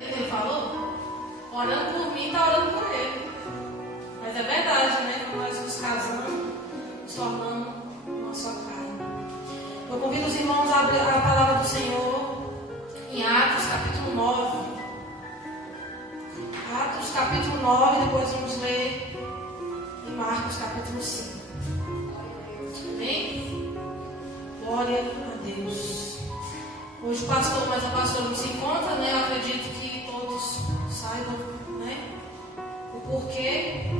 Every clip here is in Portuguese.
Ele falou, orando por mim, está orando por ele. Mas é verdade, né? Quando nós nos casamos, nos tornamos uma só carne. Eu convido os irmãos a abrir a palavra do Senhor em Atos capítulo 9. Atos capítulo 9, depois vamos ler em Marcos capítulo 5. Amém? Glória a Deus. Hoje o pastor, mas a pastora não se encontra, né? Eu acredito que todos saibam, né? O porquê.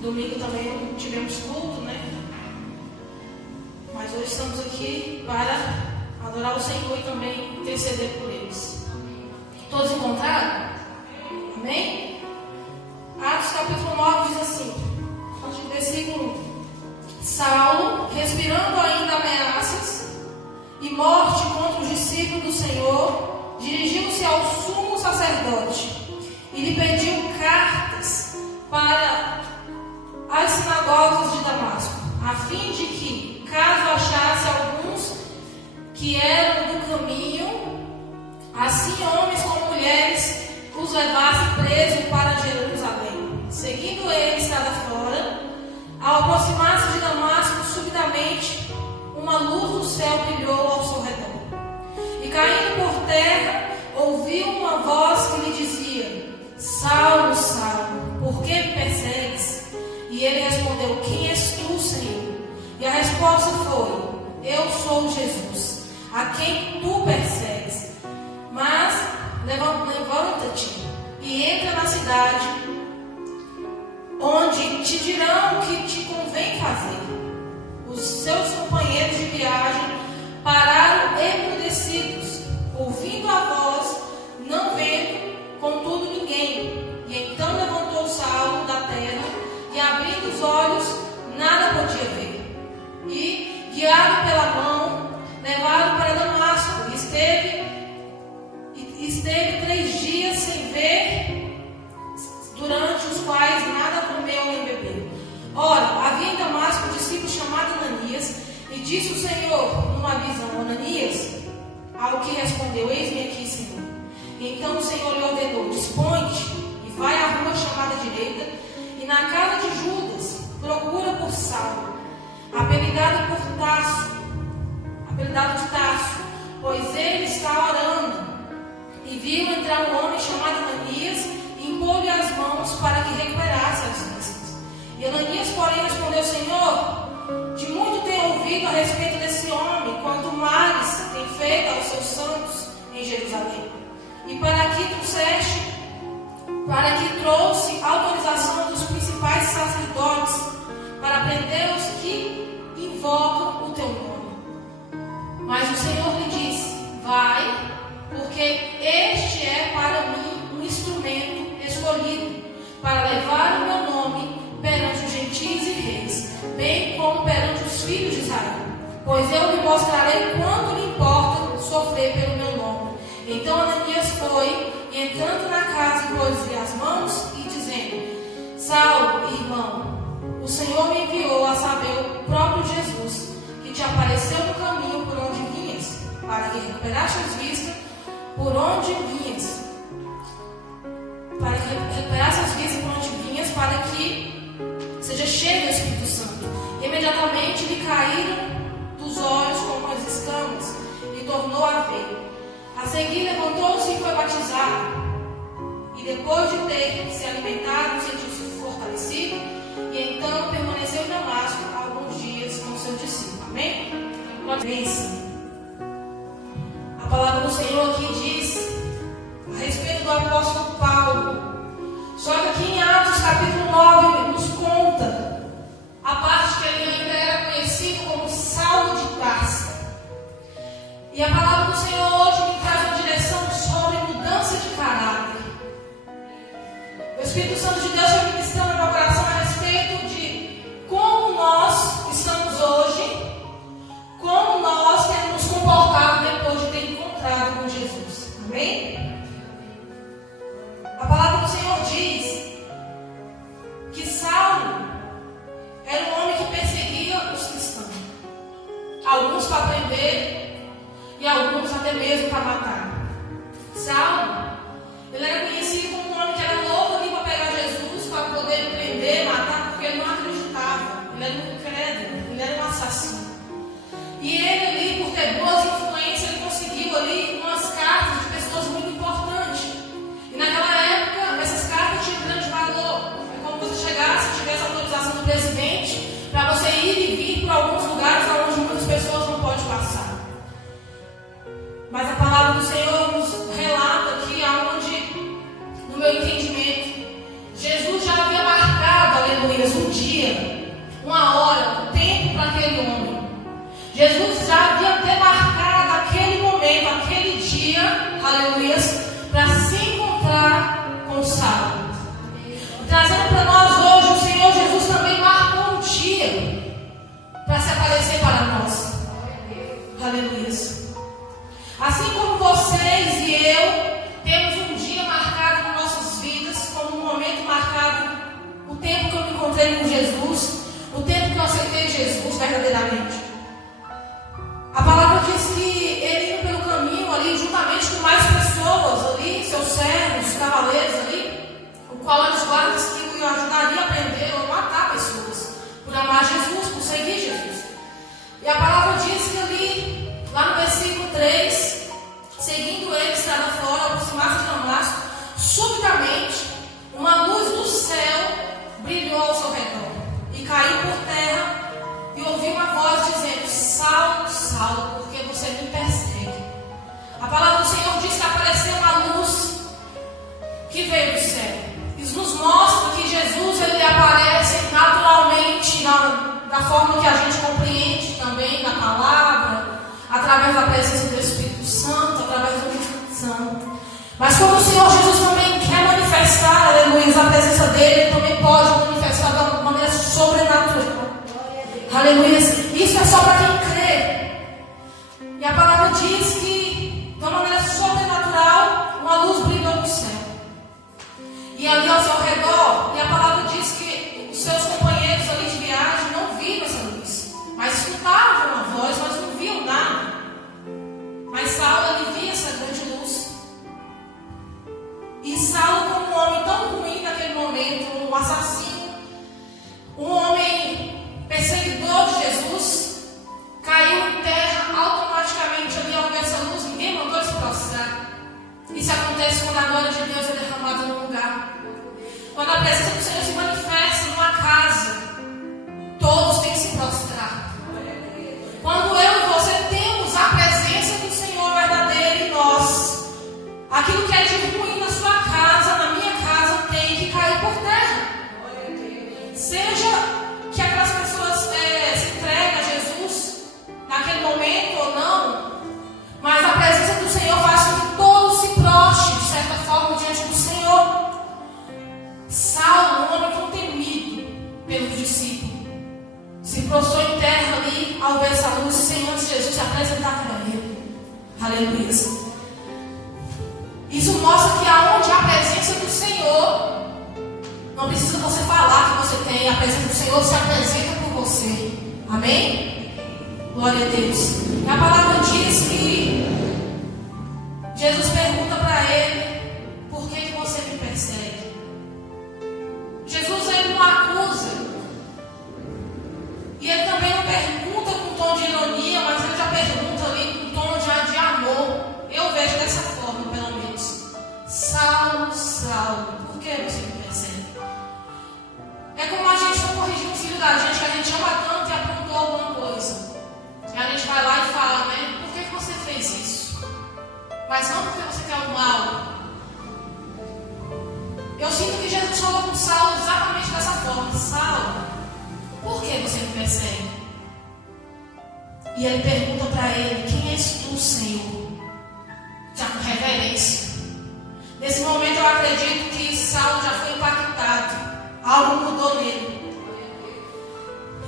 Domingo também não tivemos culto, né? Mas hoje estamos aqui para adorar o Senhor e também interceder por eles. Todos encontraram? Amém? Atos capítulo 9 diz assim, versículo 1. Saulo, respirando ainda ameaças e morte contra os discípulos do Senhor, dirigiu-se ao sumo sacerdote e lhe pediu cartas para as sinagogas de Damasco, a fim de que, caso achasse alguns que eram do caminho, assim homens como mulheres, os levasse presos para Jerusalém. Seguindo ele estrada fora, ao aproximar-se de Damasco, subitamente uma luz do céu brilhou ao seu redor. E caindo por terra, ouviu uma voz que lhe dizia: Saulo, Saulo, por que me persegues? E ele respondeu: Quem és tu, Senhor? E a resposta foi: Eu sou Jesus, a quem tu persegues. Mas levanta-te e entra na cidade, onde te dirão o que te convém fazer. Os seus companheiros de viagem pararam emudecidos, ouvindo a voz, não vendo, contudo, ninguém. E então levantou Saulo da terra, e abrindo os olhos, nada podia ver. E, guiado pela mão, levaram para Damasco, e esteve 3 dias sem ver, durante os quais nada comeu nem bebeu. Ora, havia em Damasco um discípulo chamado Ananias, e disse o Senhor numa visão: Ananias? Ao que respondeu: Eis-me aqui, Senhor. E então o Senhor lhe ordenou: Dispõe-te e vai à rua chamada direita, e na casa de Judas procura por Saulo, apelidado de Tarso, pois ele está orando. E viu entrar um homem chamado Ananias, e impôs-lhe as mãos para que recuperasse as vistas. E Ananias, porém, respondeu: Senhor, de muito tenho ouvido a respeito desse homem, quanto males tem feito aos seus santos em Jerusalém. E para que trouxe autorização dos principais sacerdotes para prender os que invocam o teu nome. Mas o Senhor lhe disse: Vai, porque este é para mim um instrumento escolhido para levar o meu nome perante os gentios e reis, bem como perante os filhos de Israel. Pois eu lhe mostrarei quanto lhe importa sofrer pelo meu nome. Então Ananias foi, e entrando na casa, pôs-lhe as mãos e dizendo: Saulo, irmão, o Senhor me enviou, a saber, o próprio Jesus, que te apareceu no caminho por onde vinhas, para que recuperaste as vistas por onde vinhas, para que seja cheio do Espírito Santo. E imediatamente lhe caíram dos olhos como as escamas, e tornou a ver. A seguir levantou-se e foi batizado. E depois de ter se alimentado, sentiu-se fortalecido, e então permaneceu em Damasco alguns dias com seu discípulo. Amém? A palavra do Senhor aqui diz a respeito do apóstolo Paulo. Só que aqui em Atos capítulo 9 nos conta a parte que ele ainda era conhecido como Saulo de Tarso. E a palavra do Senhor hoje me traz uma direção sobre mudança de caráter. O Espírito Santo de Deus vai ministrando no meu coração a respeito de como nós estamos hoje, como nós temos nos comportado depois de ter encontrado com Jesus. Amém? A palavra do Senhor diz que Saulo era um homem que perseguia os cristãos. Alguns para prender e alguns até mesmo para matar. Saulo Ele era conhecido como um homem que era louco ali para pegar Jesus, para poder prender, matar, porque ele não acreditava. Ele era um incrédulo, ele era um assassino. E ele ali, por ter boas influências, ele conseguiu ali umas cartas de pessoas muito importantes. E naquela época, essas cartas tinham grande valor. É como você chegasse e tivesse autorização do presidente para você ir e vir para alguns lugares onde muitas pessoas não podem passar. Mas a palavra do Senhor nos relata aqui aonde, no meu entendimento, Jesus já havia marcado, aleluia, um dia, uma hora, um tempo para aquele homem. Jesus já havia demarcado aquele momento, aquele dia, aleluia, para se encontrar com Saulo. Trazendo para nós hoje, o Senhor Jesus também marcou um dia para se aparecer para nós. Aleluia. Assim como vocês e eu temos um dia marcado nas nossas vidas, como um momento marcado, o tempo que eu me encontrei com Jesus, o tempo que eu aceitei Jesus verdadeiramente. A palavra diz que ele indo pelo caminho ali, juntamente com mais pessoas ali, seus servos, cavaleiros ali, o qual eles guardas que o ajudariam a prender ou matar pessoas, por amar Jesus, por seguir Jesus. E a palavra diz que ali, lá no versículo 3, seguindo ele, estrada fora, aproximar-se de Damasco, subitamente, uma luz do céu brilhou ao seu redor, e caiu por terra, e ouviu uma voz dizendo: Saulo, Saulo, porque você me persegue. A palavra do Senhor diz que apareceu uma luz que veio do céu. Isso nos mostra que Jesus, ele aparece naturalmente da forma que a gente compreende também na palavra, através da presença do Espírito Santo, através do Espírito Santo. Mas como o Senhor Jesus também quer manifestar, aleluia, a presença dele, ele também pode manifestar de uma maneira sobrenatural. Aleluia. Isso é só para quem crê. E a palavra diz que, de uma maneira sobrenatural, uma luz brilhou no céu. E ali ao seu redor, e a palavra diz que os seus companheiros ali de viagem não viram essa luz, mas escutavam a voz, mas não viam nada. Mas Saulo, ele via essa grande luz. E Saulo, como um homem tão ruim naquele momento, um assassino, um homem perseguidor de Jesus, caiu em terra automaticamente ali ao ver essa luz. Ninguém mandou ele se prostrar. Isso acontece quando a glória de Deus é derramada num lugar. Quando a presença do Senhor se manifesta numa casa, todos têm que se prostrar. Quando eu e você temos a presença do Senhor verdadeira em nós, aquilo que é de ruim na sua casa, na minha casa, tem que cair por terra. Seja que aquelas pessoas se entreguem a Jesus naquele momento ou não, mas a presença do Senhor faz com que todos se prostem de certa forma diante do Senhor. Saulo, um homem tão temido pelos discípulos, se prostrou em terra ali ao ver essa luz, sem antes Jesus se apresentar para ele. Aleluia. Isso mostra que aonde há a presença do Senhor, não precisa você falar que você tem, a presença do Senhor se apresenta por você. Amém? Glória a Deus. E a palavra diz que Jesus pergunta para ele: por que você me persegue? Jesus, ele não acusa. E ele também não pergunta com um tom de ironia, mas ele já pergunta ali com um tom de amor. Eu vejo dessa forma, pelo menos. Saulo, Saulo, por que você me persegue? É como a gente não corrigir um filho da gente, que a gente ama tanto e aprontou alguma coisa. E a gente vai lá e fala, né? Por que você fez isso? Mas não porque você quer o mal. Eu sinto que Jesus falou com Saulo exatamente dessa forma: Saulo, por que você me persegue? E ele pergunta para ele: quem és tu, Senhor? Já com reverência. Nesse momento eu acredito que Saulo já foi impactado. Algo mudou nele.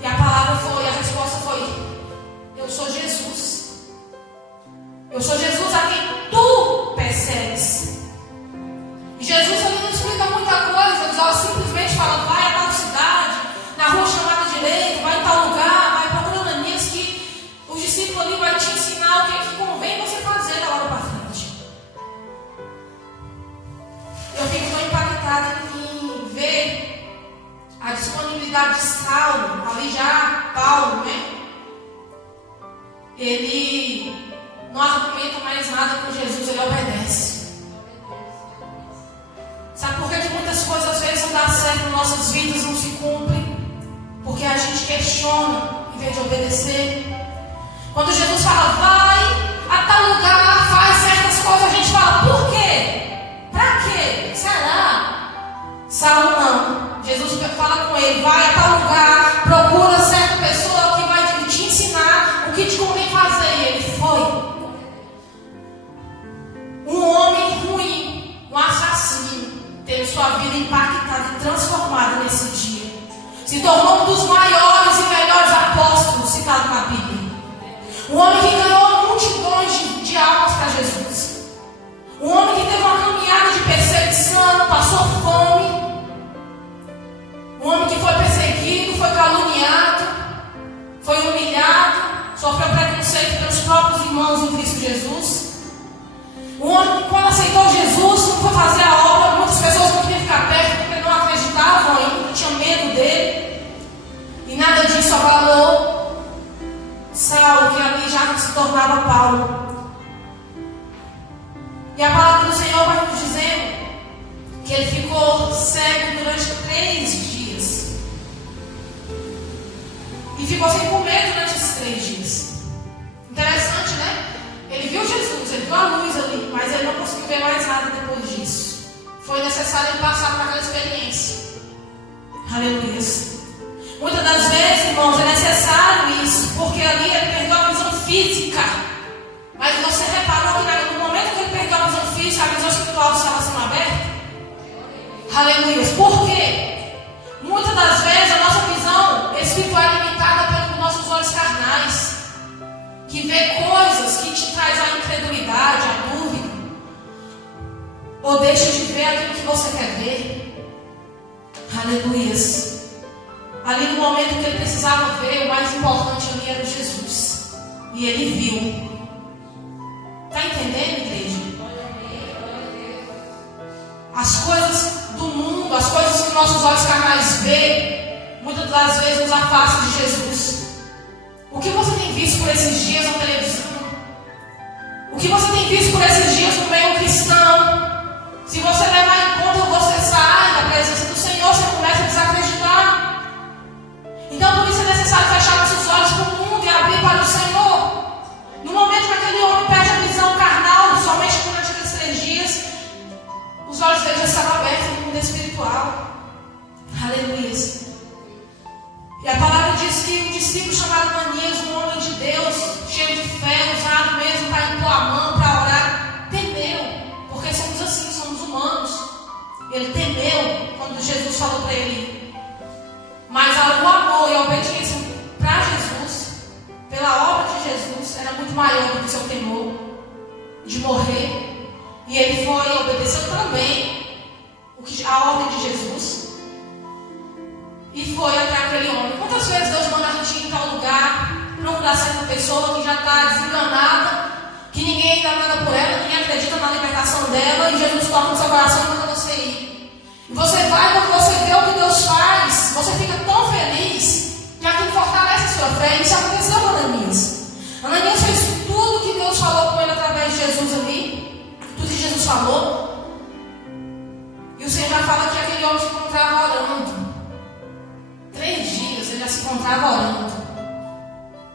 E a palavra foi, a resposta foi: eu sou Jesus. Eu sou Jesus a quem tu persegues. E Jesus ali não explica muita coisa. Ele só simplesmente fala: vai a tal cidade, na rua chamada direita, vai em tal lugar, vai procurando Ananias, que os discípulos ali vai te ensinar o que convém você fazer lá para frente. não argumenta mais nada com Jesus, ele obedece. Sabe por que muitas coisas às vezes não dão certo nas nossas vidas, não se cumprem? Porque a gente questiona em vez de obedecer. Quando Jesus fala, vai a tal lugar, faz certas coisas, a gente fala, por quê? Pra quê? Será? Saulo não. Jesus fala com ele, vai a tal lugar, procura certa pessoa que vai te ensinar o que te convém fazer. E ele foi. Um homem ruim, um assassino, teve sua vida impactada e transformada nesse dia. Se tornou um dos maiores e melhores apóstolos citados na Bíblia. Um homem que ganhou multidões de almas para Jesus. Um homem que teve uma caminhada de perseguição, passou fome. Um homem que foi perseguido, foi caluniado, foi humilhado, sofreu preconceito pelos próprios irmãos em Cristo Jesus. Um homem que, quando aceitou Jesus, não foi fazer a obra. Muitas pessoas não queriam ficar perto porque não acreditavam ainda, tinham medo dele. E nada disso abalou Saulo, que ali já se tornava Paulo. E a palavra do Senhor vai nos dizendo que ele ficou cego durante 3 dias. E ficou sem comer durante esses 3 dias. Interessante, né? Ele viu Jesus, ele viu a luz ali, mas ele não conseguiu ver mais nada depois disso. Foi necessário ele passar por aquela experiência. Aleluia. Muitas das vezes, irmãos, é necessário isso, porque ali ele perdeu a visão física. Mas você reparou que no momento que ele perdeu a visão física, a visão espiritual estava sendo aberta? Aleluia. Por quê? Muitas das vezes a nossa visão espiritual é limitada pelos nossos olhos carnais, que vê coisas que te traz a incredulidade, a dúvida, ou deixa de ver aquilo que você quer ver. Aleluia. Ali no momento que ele precisava ver, o mais importante ali era Jesus. E ele viu. Está entendendo, igreja? As coisas do mundo, as coisas que nossos olhos carnais veem, muitas das vezes nos afastam de Jesus. O que você tem visto por esses dias na televisão? O que você tem visto por esses dias no meio cristão? Se você levar em conta, você sai da presença do Senhor, você começa a desacreditar. Então por isso é necessário fechar nossos olhos para o mundo e abrir para o Senhor. No momento que aquele homem perde a visão carnal, somente durante aqueles 3 dias, os olhos dele já estavam abertos no mundo espiritual. Aleluia. E a palavra diz que um discípulo chamado Ananias, um homem de Deus, cheio de fé, usado mesmo para impor a mão, para orar, temeu. Porque somos assim, somos humanos. Ele temeu quando Jesus falou para ele. Mas o amor e a obediência para Jesus, pela obra de Jesus, era muito maior do que o seu temor de morrer. E ele foi e obedeceu também a ordem de Jesus. E foi até aquele homem. Quantas vezes Deus manda a gente ir em tal lugar, procurar certa pessoa que já está desenganada, que ninguém dá nada por ela, ninguém acredita na libertação dela, e Jesus toca no seu coração e manda você ir. E você vai, quando você vê o que Deus faz, você fica tão feliz que aquilo fortalece a sua fé. Isso aconteceu com Ananias. Ananias fez tudo que Deus falou com ele através de Jesus ali, tudo que Jesus falou. E o Senhor já fala que aquele homem se encontrava orando. 3 dias ele já se encontrava orando.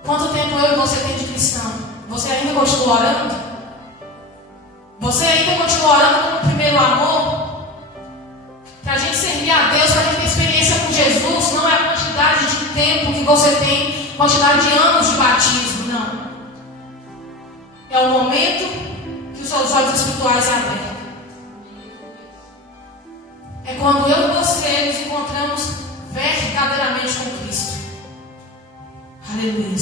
Quanto tempo eu e você tem de cristão? Você ainda continua orando? Você ainda continua orando como primeiro amor? Para a gente servir a Deus, para a gente ter experiência com Jesus, não é a quantidade de tempo que você tem, quantidade de anos de batismo, não. É o momento que os seus olhos espirituais se abrem. É quando eu e você nos encontramos verdadeiramente com Cristo. Aleluia.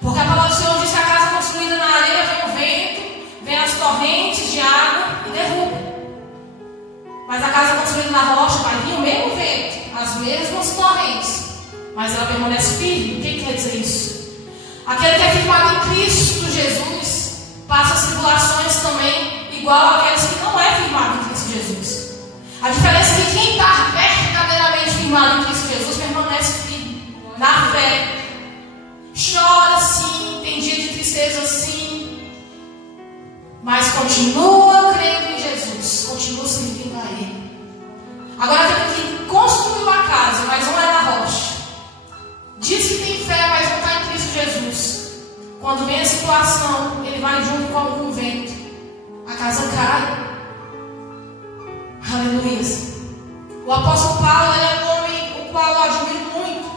Porque a palavra do Senhor diz que a casa construída na areia vem o vento, vem as torrentes de água e derruba. Mas a casa construída na rocha vai vir o mesmo vento, as mesmas torrentes, mas ela permanece firme. O que quer dizer isso? Aquele que é firmado em Cristo Jesus passa as tribulações também, igual aqueles que não é firmado em Cristo Jesus. A diferença é que quem está verdadeiramente firmado em Cristo Jesus permanece firme, na fé. Chora sim, tem dia de tristeza sim, mas continua crendo em Jesus, continua servindo a Ele. Agora tem que construir a casa, mas não é na rocha. Diz que tem fé, mas não está em Cristo Jesus. Quando vem a situação, ele vai junto com algum vento. A casa cai. Aleluia. O apóstolo Paulo, ele é um homem o qual eu admiro muito.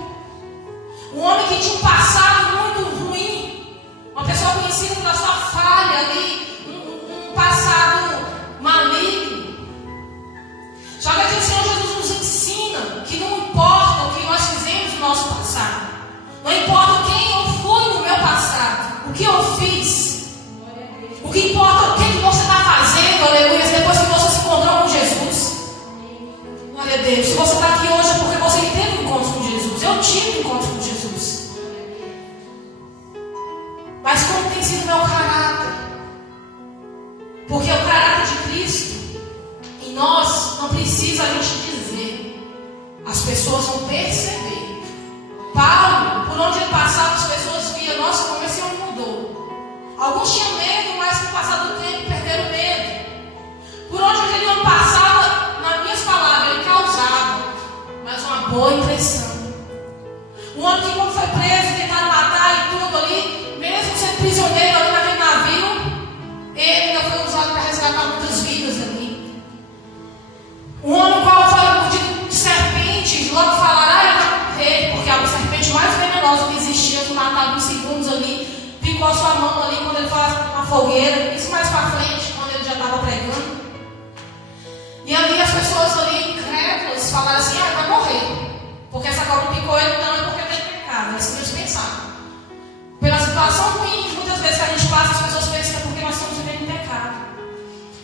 Um homem que tinha um passado muito ruim. Uma pessoa conhecida pela sua falha ali. Um passado maligno. Só que aqui o Senhor Jesus nos ensina que não importa o que nós fizemos no nosso passado. Não importa quem eu fui no meu passado. O que eu fiz. O que importa é o que você está fazendo, aleluia, depois que você se encontrou com Jesus. Glória a Deus. Se você está aqui hoje é porque você teve um encontro com Jesus. Eu tive um encontro com Jesus. Mas como tem sido o meu caráter? Porque o caráter de Cristo em nós não precisa a gente dizer. As pessoas vão perceber. Paulo, por onde ele passava, as pessoas viam, nossa, como esse homem mudou. Alguns tinham medo, mas com o passar do tempo perderam medo. Por onde aquele homem passava, nas minhas palavras, ele causava, mas uma boa impressão. Um homem que quando foi preso, tentaram matar e tudo ali, mesmo sendo prisioneiro ali naquele navio, ele ainda foi usado para resgatar muitas vidas ali. Um homem qual foi mordido de serpentes, logo falaram, ele vai morrer, porque a serpente mais venenosa que existia, que matava em segundos ali, picou a sua mão ali quando ele foi na fogueira, isso mais para frente, quando ele já estava pregando. E ali as pessoas ali, incrédulas, falaram assim, vai morrer, porque essa cobra picou ele, não é porque tem pecado, é isso que eles pensaram. Pela situação ruim, muitas vezes que a gente passa, as pessoas pensam que é porque nós estamos vivendo em pecado.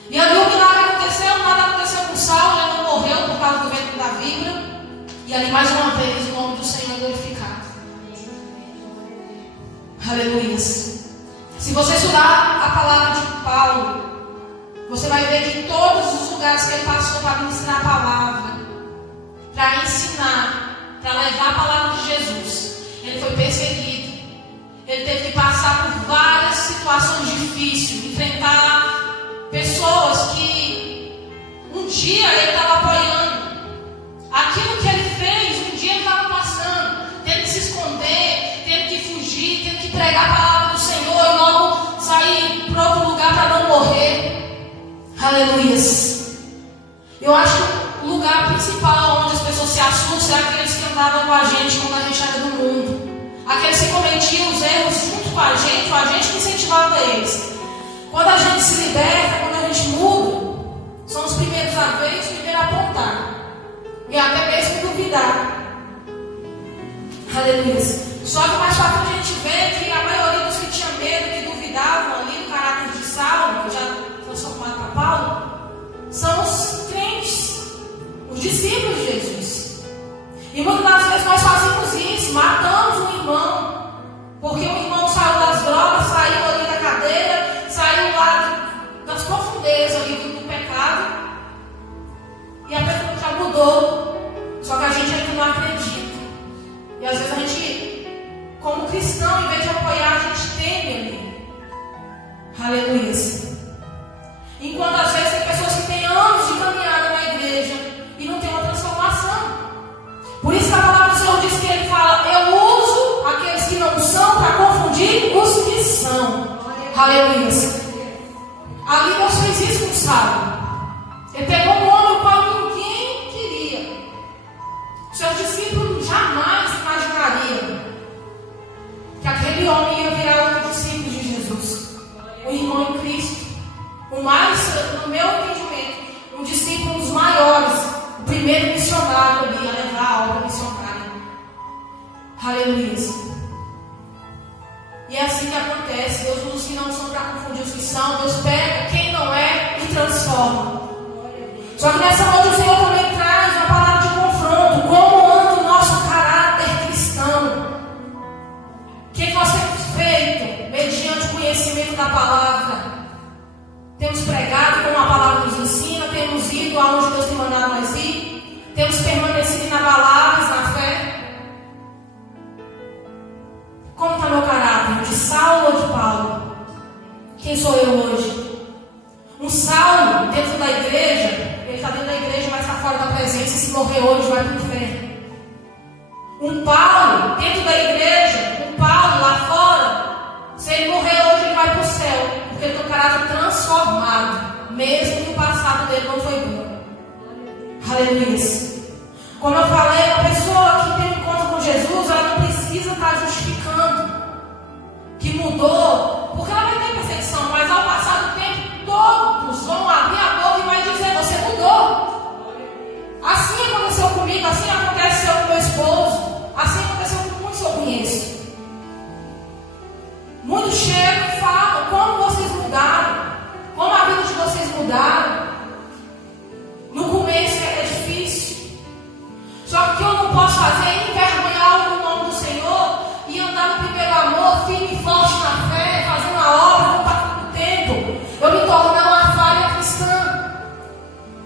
E ali o milagre aconteceu, nada aconteceu com Saulo, ele não morreu por causa do vento da víbora. E ali mais uma vez o nome do Senhor glorificado. Aleluia. Se você estudar a palavra de Paulo, você vai ver que em todos os lugares que ele passou para ministrar a palavra, para ensinar, para levar a palavra de Jesus, ele foi perseguido. Ele teve que passar por várias situações difíceis, enfrentar pessoas que um dia ele estava apoiando. Aquilo que ele fez, um dia ele estava passando, tendo que se esconder, tendo que fugir, tendo que pregar a palavra do Senhor e logo sair para outro lugar para não morrer. Aleluia. Eu acho que o lugar principal onde as pessoas se assustam é aqueles que andavam com a gente quando a gente era do mundo. Aqueles que cometiam os erros junto com a gente que incentivava eles. Quando a gente se liberta, quando a gente muda, são os primeiros a ver e os primeiros a apontar. E até mesmo duvidar. Aleluia. Só que mais para frente a gente vê que a maioria dos que tinha medo, que duvidavam ali do caráter de Saulo, que já transformado para Paulo, são os crentes, os discípulos de Jesus. E muitas das vezes nós fazemos isso, matamos um irmão, porque o irmão saiu das drogas, saiu ali da cadeira, saiu lá das profundezas ali do pecado, e a pessoa já mudou, só que a gente ainda não acredita. E às vezes a gente, como cristão, em vez de apoiar, a gente teme ali. Aleluia. Enquanto às vezes tem pessoas que têm anos de caminhada na igreja e não tem uma transformação. Por isso que a palavra do Senhor diz que ele fala, eu uso aqueles que não são para confundir os que são. Aleluia. Ali Deus fez isso com Saulo. Ele pegou um homem o qual ninguém queria. Seus discípulos jamais imaginariam que aquele homem ia virar outro discípulo de Jesus. O irmão em Cristo. O mais, no meu entendimento, um discípulo dos maiores. O primeiro missionário ali a levar a obra missionária. Aleluia. E é assim que acontece. Deus usa os que não são para confundir os que são. Deus pega quem não é e transforma. Só que nessa noite o Senhor também traz uma palavra de confronto. Como anda o nosso caráter cristão? O que nós temos feito mediante o conhecimento da palavra? Temos pregado como a palavra nos ensina, temos ido aonde Deus tem mandado nós ir, temos permanecido inabaláveis na fé. Como está meu caráter? De Saulo ou de Paulo? Quem sou eu hoje? dentro da igreja, ele está dentro da igreja, mas está fora da presença, e se morrer hoje vai para o inferno. Um Paulo dentro da igreja, um Paulo lá fora, se ele morrer hoje ele vai para o céu, porque ele tem um caráter transformado, mesmo que o passado dele não foi bom. Aleluia. Como eu falei, a pessoa que tem um encontro com Jesus, ela não precisa estar justificando que mudou, porque ela vai ter perseguição, mas ao passar do tempo, todos vão abrir a boca e vai dizer: você mudou. Assim aconteceu comigo, assim aconteceu com meu esposo, assim aconteceu com muitos que eu conheço. Muitos chegam e falam como vocês mudaram, como a vida de vocês mudaram. No começo é difícil. Só que o que eu não posso fazer é envergonhar o nome do Senhor e andar no primeiro amor, firme e forte na fé, fazendo a obra com o passar do tempo. Eu me tornar uma falha cristã.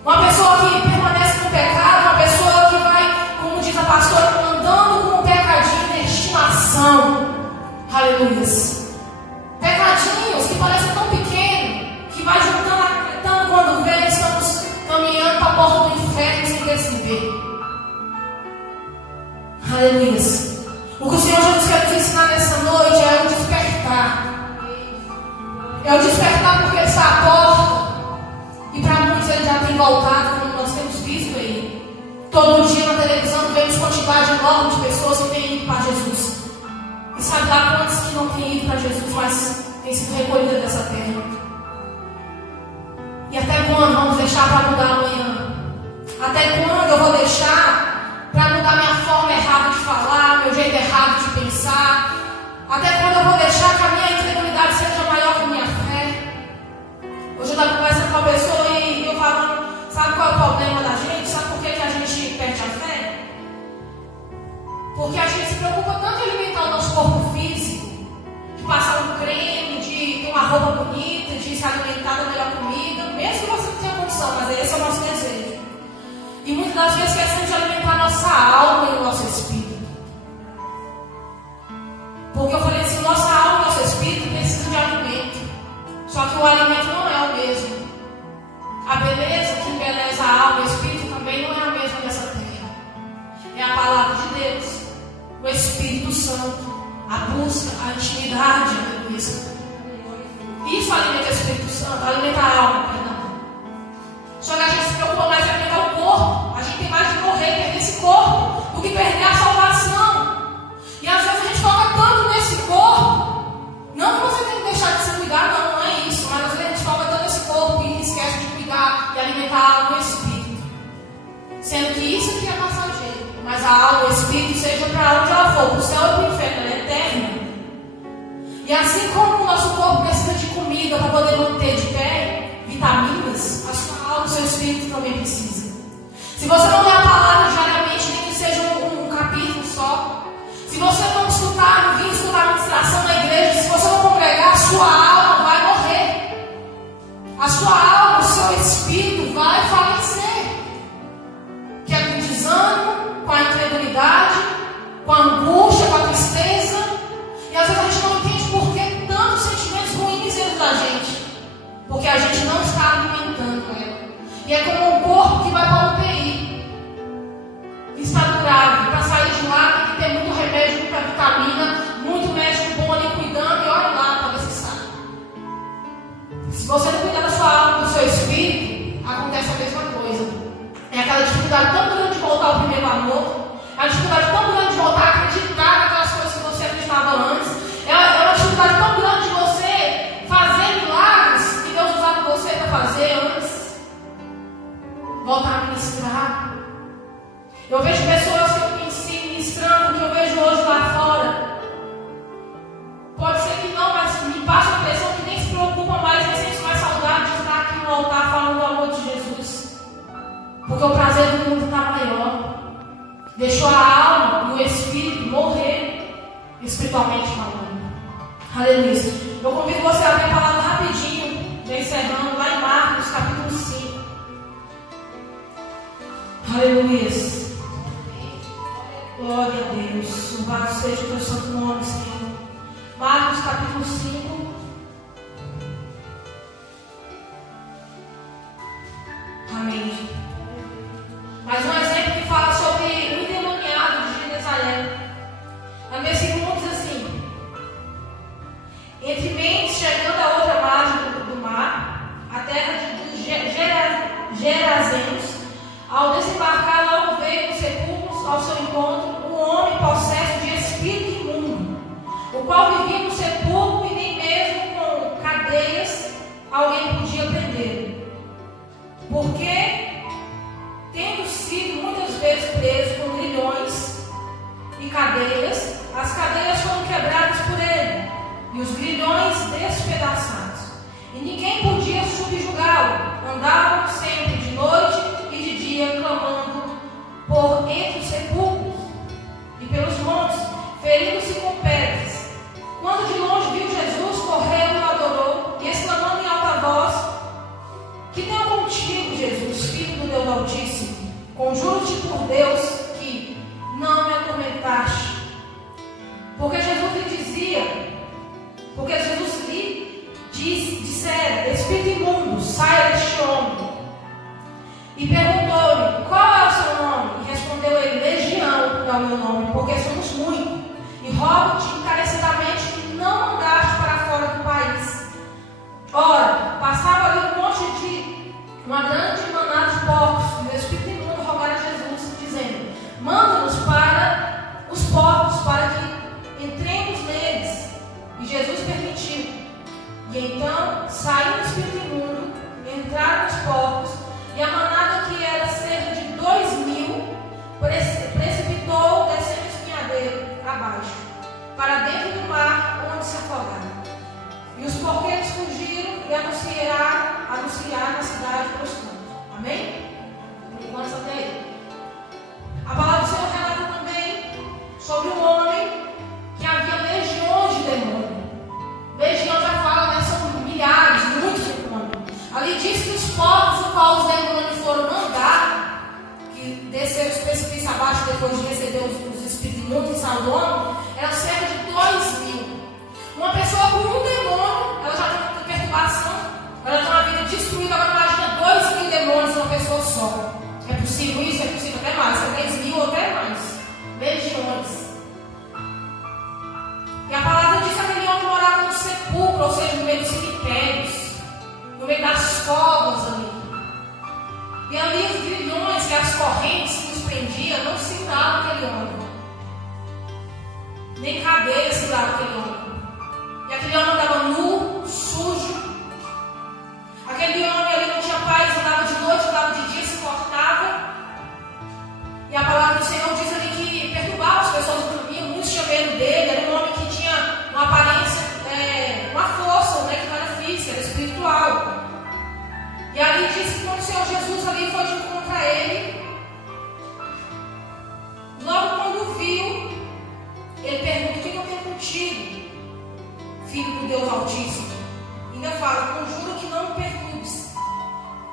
Uma pessoa que permanece no pecado, uma pessoa que vai, como diz a pastora, andando com um pecadinho de estimação. Aleluia. Pecadinhos que parecem tão pequenos, que vai juntando, acreditando quando vê, estamos caminhando para a porta do inferno sem perceber. Aleluia. O que o Senhor Jesus quer nos ensinar nessa noite é o despertar. É o despertar porque Ele está à porta. E para muitos Ele já tem voltado, como nós temos visto aí. Todo dia na televisão vemos quantidade enorme de pessoas que têm ido para Jesus. E sabe lá quantos que não têm ido para Jesus, mas têm sido recolhidas dessa terra. E até quando vamos deixar para mudar amanhã? Até quando eu vou deixar para mudar minha forma errada de falar, meu jeito errado de pensar? Até quando eu vou deixar que a minha incredulidade seja maior que a minha fé? Hoje eu estava conversando com uma pessoa e eu falando, sabe qual é o problema da gente? Sabe por que a gente perde a fé? Porque a gente se preocupa tanto em alimentar o nosso corpo físico, de passar um creme, de ter uma roupa bonita, de se alimentar da melhor comida, mesmo que você não tenha condição, mas esse é o nosso desejo. E muitas das vezes esquecemos de alimentar a nossa alma e o nosso espírito. Porque eu falei assim, nossa alma e o nosso espírito precisam de alimento. Só que o alimento não é o mesmo. A beleza que embeleza a alma e o espírito também não é a mesma dessa terra. É a palavra de Deus, o Espírito Santo, a busca, a intimidade, a beleza. Isso alimenta o Espírito Santo, alimenta a alma, perdão. Só que a gente se preocupa mais em alimentar o corpo. A gente tem mais de morrer, perder esse corpo, do que perder a salvação. E às vezes a gente foca tanto nesse corpo. Não que você tem que deixar de se cuidar, não é isso. Mas às vezes a gente foca tanto nesse corpo e esquece de cuidar e alimentar a alma e o espírito. Sendo que isso aqui é passageiro. Mas a alma e o espírito, seja para onde ela for, para o céu ou para o inferno, ela é eterna. E assim como o nosso corpo precisa de comida para poder manter de pé, vitaminas, a sua alma e o seu espírito também precisa. Se você não ler a palavra diariamente, nem que seja um capítulo só, se você não escutar, não vir escutar a ministração na igreja, se você não congregar, a sua alma vai morrer. A sua alma, o seu espírito vai falecer. Que é com o desânimo, com a incredulidade, com a angústia, com a tristeza. E às vezes a gente não entende por que tantos sentimentos ruins dentro da gente. Porque a gente não está alimentando ela. E é como um corpo que vai para o UTI. Estado grave. Para sair de lá tem que ter muito remédio, muita vitamina, muito médico bom ali cuidando. E olha lá para ver se sai. Se você não cuidar da sua alma, do seu espírito, acontece a mesma coisa. É aquela dificuldade tão grande de voltar ao primeiro amor. É uma dificuldade tão grande de voltar a acreditar naquelas coisas que você acreditava antes. É uma dificuldade tão grande de você fazer milagres que Deus usava você para fazer antes. Voltar a ministrar. Eu vejo pessoas que eu ensino ministrando, que eu vejo hoje lá fora. Pode ser que não, mas me passa a impressão que nem se preocupa mais, nem sente mais saudade de estar aqui no altar falando do amor de Jesus. Porque o prazer do mundo está maior. Deixou a alma e o espírito morrer, espiritualmente falando. Aleluia. Eu convido você a abrir a palavra rapidinho, já encerrando, lá em Marcos, capítulo 5. Aleluia. Glória a Deus. Louvado seja o teu santo nome, Senhor. Marcos, capítulo 5. alguém podia prendê-lo. Porque, tendo sido muitas vezes preso com grilhões e cadeias, as cadeias foram quebradas por ele, e os grilhões despedaçados. E ninguém podia subjugá-lo. Andavam sempre de noite e de dia, clamando por entre os sepulcros e pelos montes, ferindo-se com pedras. Quando de longe viu Jesus, correu e o adorou, e exclamando em alta voz: Que tenho contigo, Jesus, Filho do Deus Altíssimo? Conjuro-te por Deus que não me atormentaste. Porque Jesus lhe dissera: Espírito imundo, saia deste homem. E perguntou-lhe: Qual é o seu nome? E respondeu ele: Legião é o meu nome, porque somos muitos. E rogo-te encarecidamente que não mandaste para fora do país. Ora, passava ali uma grande manada de porcos, e o Espírito imundo rogara a Jesus, dizendo: Manda-nos para os porcos, para que entremos neles. E Jesus permitiu. E então, saindo o Espírito imundo, entraram os porcos, e a manada, que era cerca de 2.000, precipitou descendo o espinhadeiro abaixo, para dentro do mar, onde se afogaram. E os porqueiros fugiram e anunciaram na cidade para os campos. Amém? Enquanto até aí. A palavra do Senhor relata também sobre um homem que havia legiões de demônios. Legião já fala, né? São milhares, muitos demônios. Ali diz que os povos no qual os demônios foram mandar, que desceram os precipícios abaixo depois de receber os espíritos imundos em Sodoma, eram cerca de 2.000. Uma pessoa com um demônio, ela já tem uma perturbação, ela tem uma vida destruída. Agora imagina 2.000 demônios em uma pessoa só. É possível isso? É possível até mais. É 3.000 ou até mais. Legiões. E a palavra diz que aquele homem morava no sepulcro, ou seja, no meio dos cemitérios, no meio das covas ali. E ali os grilhões, que as correntes que os prendiam, não seguravam aquele homem. Nem cadeia segurava aquele homem. E aquele homem andava nu, sujo. Aquele homem ali não tinha paz, andava de noite, andava de dia, se cortava. E a palavra do Senhor diz ali que perturbava as pessoas que dormiam, muitos tinham medo dele. Era um homem que tinha uma aparência, uma força, né, que não era física, era espiritual. E ali diz que quando o Senhor Jesus ali foi de encontro a ele, logo quando viu, ele pergunta: O que eu tenho contigo, Filho do Deus Altíssimo? Ainda fala: Conjuro que não me perturbes.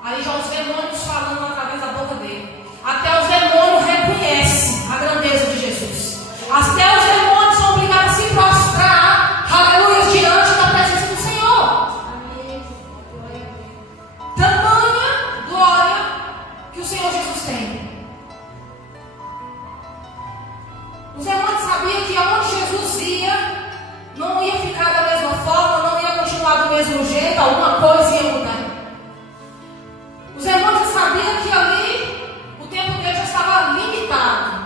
Aí já os demônios falando através da boca dele. Até os demônios reconhecem a grandeza de Jesus. Até os demônios são obrigados a se prostrar, aleluia, diante da presença do Senhor. Tamanha glória que o Senhor Jesus tem. Os demônios sabiam que aonde Jesus ia, não ia ficar da mesma forma, não ia continuar do mesmo jeito, alguma coisa ia mudar. Os demônios sabiam que ali o tempo dele já estava limitado.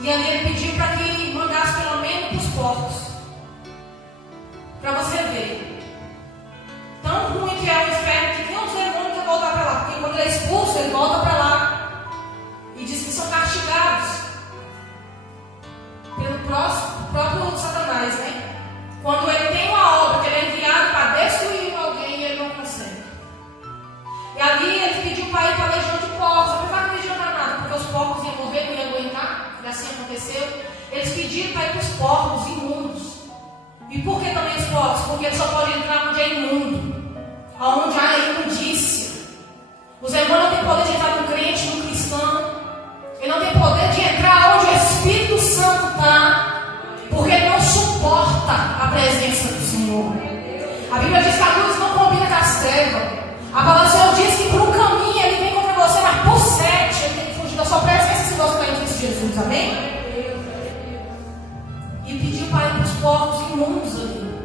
E ali ele pediu para que mandasse pelo menos para os porcos. Para você ver. Tão ruim que é o inferno que nem os demônios querem voltar para lá. Porque quando ele é expulso, ele volta para lá. E diz que são castigados pelo próprio Satanás, né? Quando ele tem uma obra que ele é enviado para destruir alguém, ele não consegue. E ali ele pediu para ir para a legião de porcos. Apesar que a legião não era nada, porque os porcos iam morrer, não iam aguentar. E assim aconteceu. Eles pediram para ir para os porcos imundos. E por que também os porcos? Porque ele só pode entrar onde é imundo, onde há imundícia. Os irmãos não têm poder de entrar no crente, no cristão. Ele não tem poder de entrar onde o Espírito Santo está, porque ele não suporta a presença do Senhor. A Bíblia diz que a luz não combina com as trevas. A palavra do Senhor diz que por um caminho ele vem contra você, mas por 7 ele tem que fugir da sua presença se você está em Cristo Jesus. Amém? E pediu para ir para os porcos imundos ali,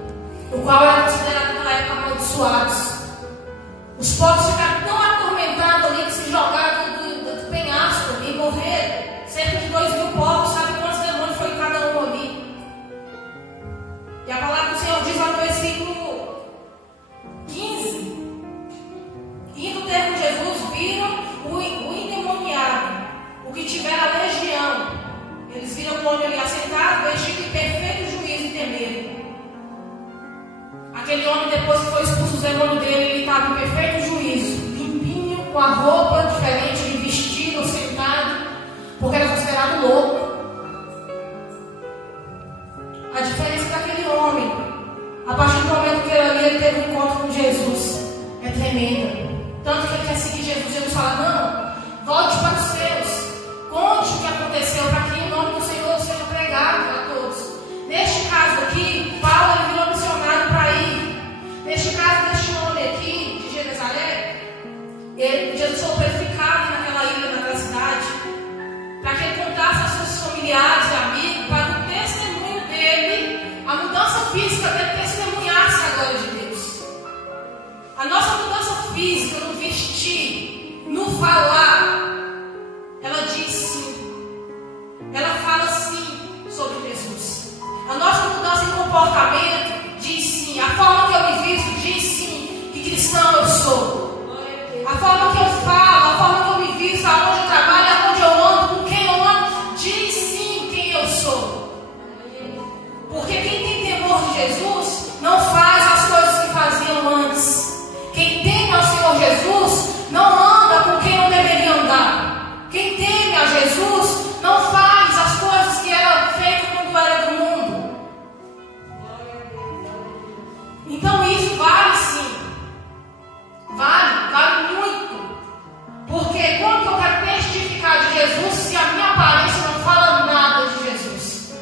o qual era considerado naquela época amaldiçoados. Os porcos ficaram tão atormentados ali que se jogaram do penhasco e morreram. Cerca de 2.000 porcos, sabe quantos demônios foi cada um ali? E a palavra do Senhor diz lá no versículo depois que foi expulso o demônio dele, ele estava em perfeito juízo, limpinho, com a roupa diferente de vestido, sentado, porque era considerado louco. A diferença daquele homem, a partir do momento que ele teve um encontro com Jesus, é tremenda. Tanto que ele quer seguir Jesus. Jesus fala: não, volte para os seus, conte o que aconteceu, para que o nome do Senhor seja pregado a todos. Neste caso aqui, Paulo ele virou missionário para ir. Neste caso, deste homem aqui, de Jerusalém, Jesus foi purificado naquela ilha, naquela cidade, para que ele contasse aos seus familiares e amigos, para que o testemunho dele, a mudança física dele, testemunhasse a glória de Deus. A nossa mudança física, no vestir, no falar, ela diz sim. Ela fala sim sobre Jesus. A nossa mudança em comportamento diz sim. A forma que eu me visto diz sim que cristão eu sou. A forma que eu falo, a forma que eu me visto, aonde eu trabalho, aonde eu ando, com quem eu ando, diz sim quem eu sou. Porque quem tem temor de Jesus não faz as coisas que faziam antes. Quem teme ao Senhor Jesus não anda com quem não deveria andar. Quem teme a Jesus não faz as coisas que eram feitas quando era do mundo. Então isso vale sim. Vale muito. Porque quando eu quero testificar de Jesus, se a minha aparência não fala nada de Jesus?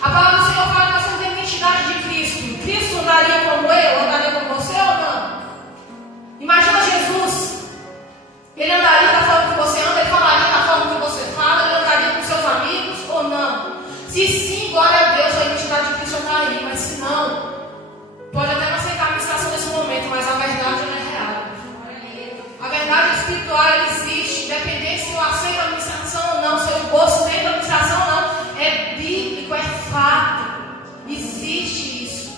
A palavra do Senhor fala que nós somos a identidade de Cristo. Cristo andaria como eu, andaria como você ou não? Imagina Jesus. Ele andaria da forma que você anda, ele falaria da forma que você fala, ele andaria com seus amigos ou não? Se sim, glória a Deus, a identidade de Cristo está aí. Mas se não, pode até não aceitar a ministração nesse momento, mas a verdade ela é real. A verdade espiritual ela existe, independente se eu aceito a ministração ou não, se eu gostei da ministração ou não, é bíblico, é fato. Existe isso.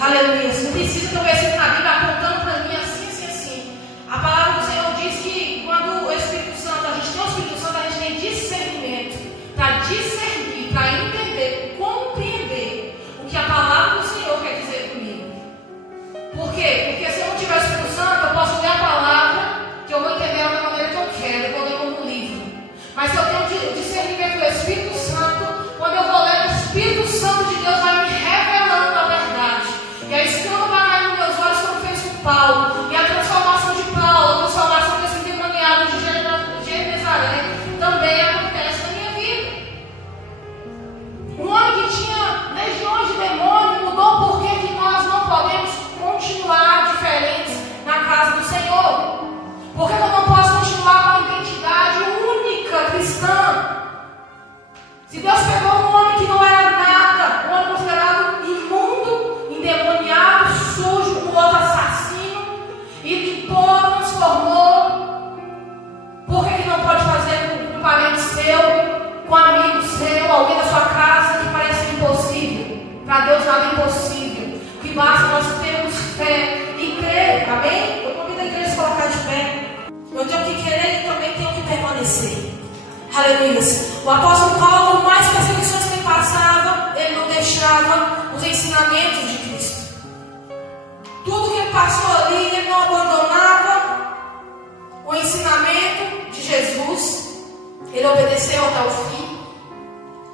Aleluia. Não precisa ter um versículo na Bíblia apontando para mim assim, assim, assim. A palavra do Senhor diz que quando o Espírito Santo, a gente tem o Espírito Santo, a gente tem discernimento para discernir, para entender, compreender o que a palavra do Senhor quer dizer comigo. Por quê? Porque se eu não tiver o Espírito Santo, eu posso ler a palavra que eu vou entender da maneira que eu quero, eu vou ler como um livro. Mas se eu tenho o discernimento do Espírito Santo, quando eu vou ler, o Espírito Santo de Deus vai me revelando a verdade. E a escama vai cair nos meus olhos como fez com Paulo. E a transformação de Paulo, a transformação desse endemoniado de Jerusalém também acontece na minha vida. Um homem que tinha legiões de demônios mudou porque que nós não podemos continuar diferentes na casa do Senhor. Porque eu não posso continuar com a identidade única cristã. Se Deus pegou um homem que não era nada, um homem considerado imundo, endemoniado, sujo, um outro assassino, e limpou, transformou, por que não pode fazer com um parente seu, com um amigo seu, alguém da sua casa que parece impossível? Para Deus nada é impossível. O que basta nós termos fé e crer, amém? Eu convido a igreja a se colocar de pé. Eu tenho que querer e também tenho que permanecer. Aleluia. O apóstolo Paulo, por mais perseguições que ele passava, ele não deixava os ensinamentos de Cristo. Tudo que ele passou ali, ele não abandonava o ensinamento de Jesus. Ele obedeceu até o fim.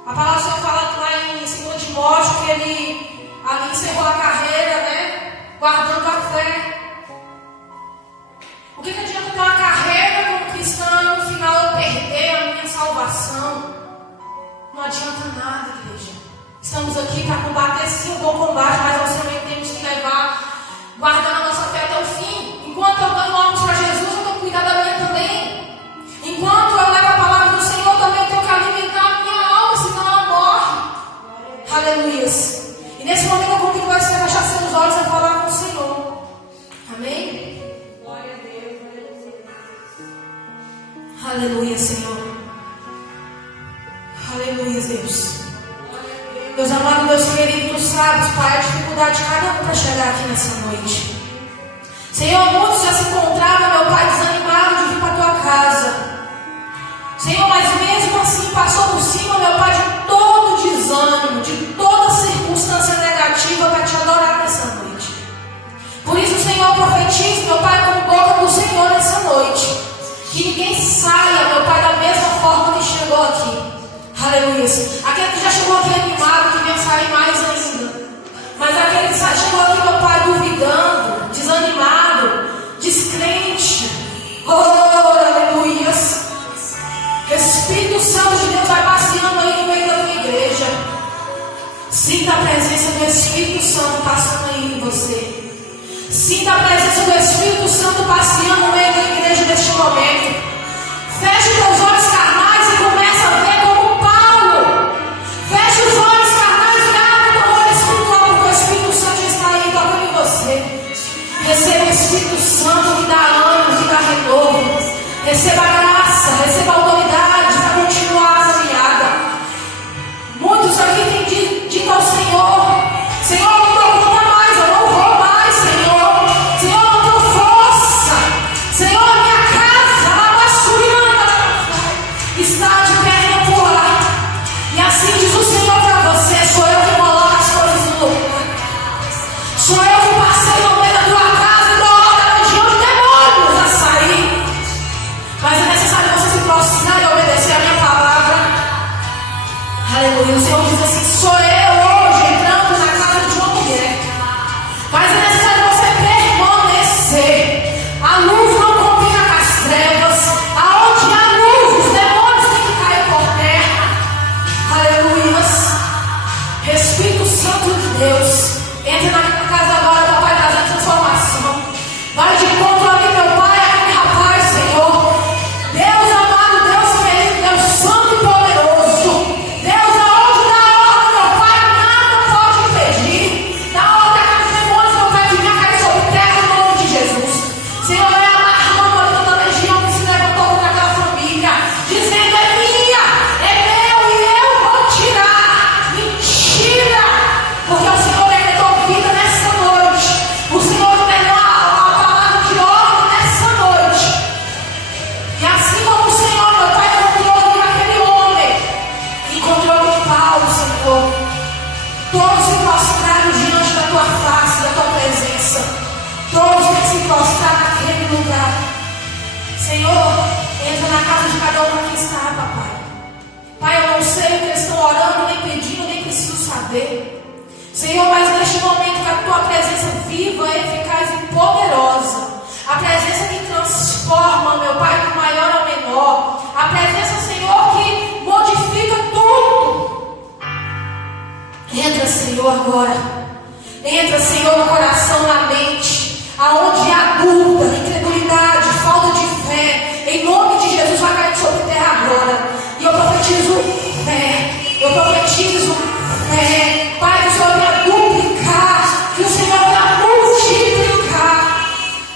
A palavra do Senhor fala lá em 2 Timóteo que ele ali encerrou a carreira, né? Guardando a fé. O que adianta ter uma carreira como cristã e no final eu perder a minha salvação? Não adianta nada, igreja. Estamos aqui para combater sim o bom combate, mas nós também temos que levar, guardar a nossa fé até o fim. Enquanto eu dou almas para Jesus, eu tenho que cuidar da minha também. Enquanto eu levo a palavra do Senhor, eu também tenho que alimentar a minha alma, senão ela morre. Aleluia. E nesse momento eu convido você a fechar seus olhos e falar com o Senhor. Amém? Aleluia, Senhor. Aleluia, Deus. Deus amado, Deus querido, tu sabes, Pai, a dificuldade de cada um para chegar aqui nessa noite. Senhor, muitos já se encontravam, meu Pai, desanimados de vir para a tua casa. Senhor, mas mesmo assim passou por cima, meu Pai, de todo desânimo, de toda circunstância negativa para te adorar nessa noite. Que ninguém saia, meu Pai, da mesma forma que chegou aqui. Aleluia. Aquele que já chegou aqui animado, que venha sair mais ainda. Mas aquele que chegou aqui, meu Pai, duvidando, desanimado, descrente. Oh, aleluia. Espírito Santo de Deus vai passeando aí no meio da tua igreja. Sinta a presença do Espírito Santo passando aí em você. Sinta a presença do Espírito Santo passeando no meio da igreja neste momento. Feche os teus olhos carnais e começa a ver como Paulo. Feche os olhos carnais e abre o teu olho espiritual, porque o Espírito Santo está aí tocando em você. Receba o Espírito Santo que dá ânimo, que dá renovo. Receba graça, receba autoridade para continuar a caminhada. Muitos aqui têm dito ao Senhor: Senhor, não dou conta mais, eu não vou mais, Senhor. Senhor, não dou força. Senhor, minha casa, a está de perna pro ar. E assim diz o Senhor para você: sou eu que coloco as coisas no lugar. Sou eu que passei no meio da tua casa e dou ordem diante de demônios a sair. Mas é necessário você se prostrar e obedecer a minha palavra. Aleluia. O Senhor diz assim: sou eu hoje entrando na casa de uma mulher. Mas é necessário você permanecer. A luz não combina com as trevas. Aonde há luz, os demônios têm que cair por terra. Aleluia. Espírito Santo de Deus, entra na casa agora, papai, trazer transformação. Vai de encontro ali, meu pai, aquele rapaz, Senhor. Deus amado, Deus querido, Deus santo e poderoso. Deus, aonde dá ordem, meu pai, nada pode impedir. Dá ordem a aqueles demônios, meu pai, que venha cair sobre terra no nome de Jesus. Senhor, vai amarrando ali toda a legião que se levantou contra aquela família, dizendo: é minha, é meu e eu vou tirar. Mentira! Porque o Senhor decretou vida nessa noite. O Senhor deu a palavra de ordem nessa noite. E assim como o Senhor, meu Pai, encontrou aquele homem, encontrou com Paulo, Senhor, todos se prostraram diante da tua face, da tua presença. Todos têm que se prostrar naquele lugar. Senhor, entra na casa de cada um que está, papai. Pai, eu não sei o que eles estão orando, nem pedindo, nem preciso saber. Senhor, mas neste momento que a tua presença viva, eficaz e poderosa, a presença que transforma, meu Pai, do maior ao menor, a presença, Senhor, que modifica tudo. Entra, Senhor, agora. Entra, Senhor, no coração, na mente, aonde há dúvida, incredulidade, falta de fé. Em nome de Jesus, vai cair sobre a terra agora. E eu profetizo fé. Eu profetizo fé. Pai, que o Senhor venha duplicar, que o Senhor venha multiplicar.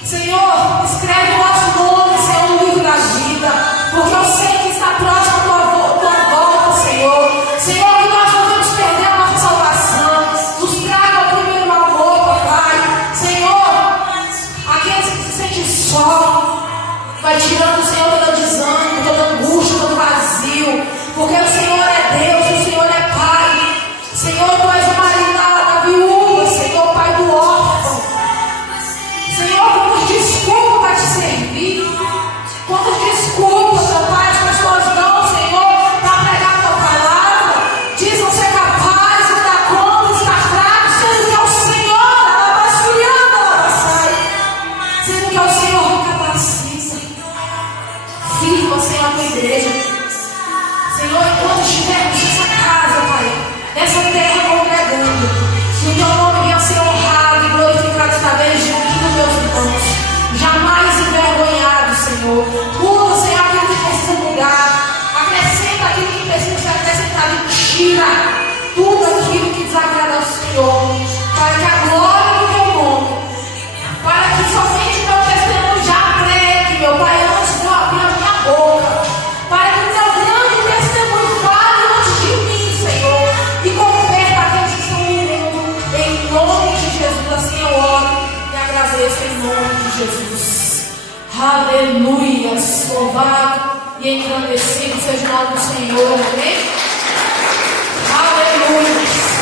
Senhor, escreve o nosso nome, Senhor, no livro da vida, porque eu sei que está próximo a tua volta, Senhor. Senhor, que nós não vamos perder a nossa salvação. Nos traga o primeiro amor, papai. Senhor, aqueles que se sentem só, vai tirando, Senhor, todo desânimo, toda angústia, todo vazio, porque o Senhor é Deus, o Senhor é Pai. Senhor, tu és o marido da viúva, Senhor, Pai do órfão. Senhor, quantas desculpas para te servir, quantas desculpas, meu Pai, as pessoas dão, Senhor, para pregar a tua palavra, dizem ser capaz de dar conta, estar fraco, sendo que é o Senhor, ela vai esfriando, ela vai sair, sendo que é o Senhor que capacita. Firma, Senhor, a tua igreja. Senhor, enquanto estivermos nessa casa, Pai, nessa terra congregando, que o teu nome venha ser honrado e glorificado através de dos meus irmãos, jamais envergonhado, Senhor. Muda, Senhor, aquilo que precisa mudar, acrescenta aquilo que precisa ser acrescentado e tira tudo aquilo que desagrada ao Senhor, para que a glória do teu nome, para que somente o teu testemunho já pregue, meu Pai, antes de eu abrir a minha boca, para que o teu grande testemunho fale antes de mim, Senhor, e converta aqueles que estão no mundo, em nome de Jesus. Assim eu oro e agradeço em nome de Jesus. Aleluia. Louvado e engrandecido seja o nome do Senhor. Amém? Aleluia.